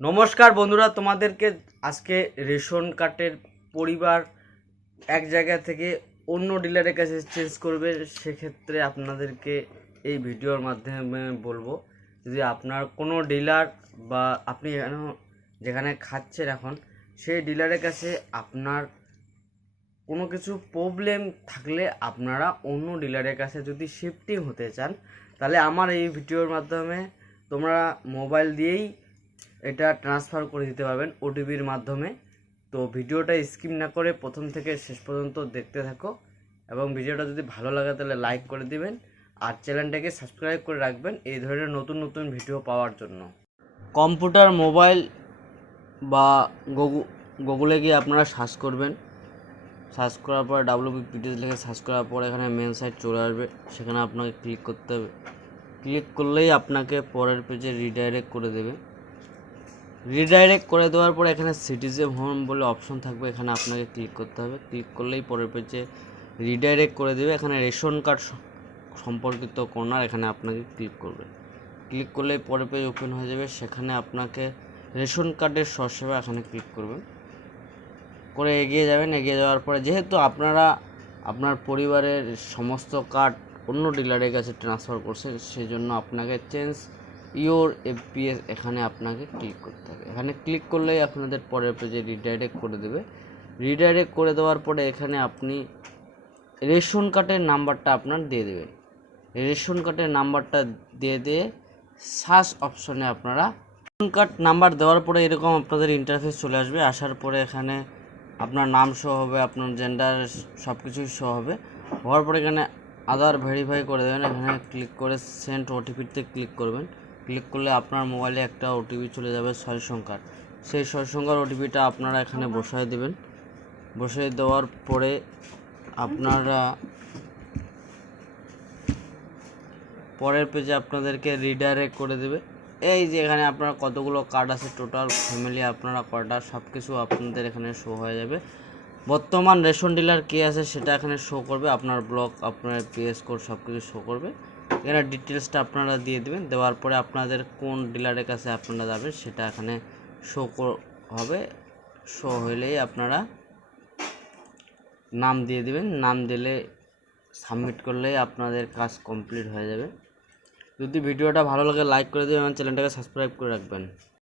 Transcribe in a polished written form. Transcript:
নমস্কার বন্ধুরা, তোমাদেরকে আজকে রেশন কার্ডের পরিবার এক জায়গা থেকে অন্য ডিলারের কাছে চেঞ্জ করবে। সেক্ষেত্রে আপনাদেরকে এই ভিডিওর মাধ্যমে বলবো, যদি আপনার কোনো ডিলার বা আপনি যেখানে খাচ্ছেন এখন সেই ডিলারের কাছে আপনার কোনো কিছু প্রবলেম থাকলে আপনারা অন্য ডিলারের কাছে যদি শিফটিং হতে চান, তাহলে আমার এই ভিডিওর মাধ্যমে তোমরা মোবাইল দিয়েই এটা ট্রান্সফার করে দিতে পারবেন ওটিপির মাধ্যমে। তো ভিডিওটা স্কিপ না করে প্রথম থেকে শেষ পর্যন্ত দেখতে থাকো, এবং ভিডিওটা যদি ভালো লাগে তাহলে লাইক করে দিবেন আর চ্যানেলটাকে সাবস্ক্রাইব করে রাখবেন এই ধরনের নতুন নতুন ভিডিও পাওয়ার জন্য। কম্পিউটার, মোবাইল বা গুগলে গিয়ে আপনারা সার্চ করবেন। সার্চ করার পর WPPTS লিখে সার্চ করার পর এখানে মেন সাইট চলে আসবে, সেখানে আপনাকে ক্লিক করতে হবে। ক্লিক করলেই আপনাকে পরের পেজে রিডাইরেক্ট করে দেবে। রিডাইরেক্ট করে দেওয়ার পর এখানে সিটিজেন হোম বলে অপশন থাকবে, এখানে আপনাকে ক্লিক করতে হবে। ক্লিক করলেই পরের পেজে রিডাইরেক্ট করে দেবে। এখানে রেশন কার্ড সম্পর্কিত কর্নার, এখানে আপনাকে ক্লিক করবে। ক্লিক করলেই পরের পেজ ওপেন হয়ে যাবে। সেখানে আপনাকে রেশন কার্ডের স্বসেবা এখানে ক্লিক করবেন, করে এগিয়ে যাবেন। এগিয়ে যাওয়ার পরে যেহেতু আপনারা আপনার পরিবারের সমস্ত কার্ড অন্য ডিলারের কাছে ট্রান্সফার করছেন, সেই জন্য আপনাকে চেঞ্জ ইওর FPS এখানে আপনাকে ক্লিক করতে হবে। এখানে ক্লিক করলেই আপনাদের পরের পেজে রিডাইরেক্ট করে দেবে। রিডাইরেক্ট করে দেওয়ার পরে এখানে আপনি রেশন কার্ডের নাম্বারটা আপনার দিয়ে দেবেন। রেশন কার্ডের নাম্বারটা দিয়ে সার্চ অপশনে আপনারা রেশন কার্ড নাম্বার দেওয়ার পরে এরকম আপনাদের ইন্টারফেস চলে আসবে। আসার পরে এখানে আপনার নাম শো হবে, আপনার জেন্ডার সব কিছুই শো হবে। হওয়ার পরে এখানে আধার ভেরিফাই করে দেবেন। এখানে ক্লিক করে সেন্ড ওটিপিতে ক্লিক করবেন। ক্লিক করলে আপনার মোবাইলে একটা ওটিপি চলে যাবে 6 সংখ্যার। সেই 6 সংখ্যার ওটিপিটা আপনারা এখানে বসায় দেবেন। বসিয়ে দেওয়ার পরে আপনারা পরের পেজে আপনাদেরকে রিডাইরেক্ট করে দেবে। এই যে এখানে আপনার কতগুলো কার্ড আছে, টোটাল ফ্যামিলি আপনারা কয়টা, সব কিছু আপনাদের এখানে শো হয়ে যাবে। বর্তমান রেশন ডিলার কে আছে সেটা এখানে শো করবে, আপনার ব্লক, আপনার PS কোড সব কিছু শো করবে। এখানে ডিটেলসটা আপনারা দিয়ে দেবেন। দেওয়ার পরে আপনাদের কোন ডিলারের কাছে আপনারা যাবেন সেটা এখানে শো হবে। শো হলেই আপনারা নাম দিয়ে দেবেন। নাম দিলে সাবমিট করলেই আপনাদের কাজ কমপ্লিট হয়ে যাবে। যদি ভিডিওটা ভালো লাগে লাইক করে দেবেন এবং চ্যানেলটাকে সাবস্ক্রাইব করে রাখবেন।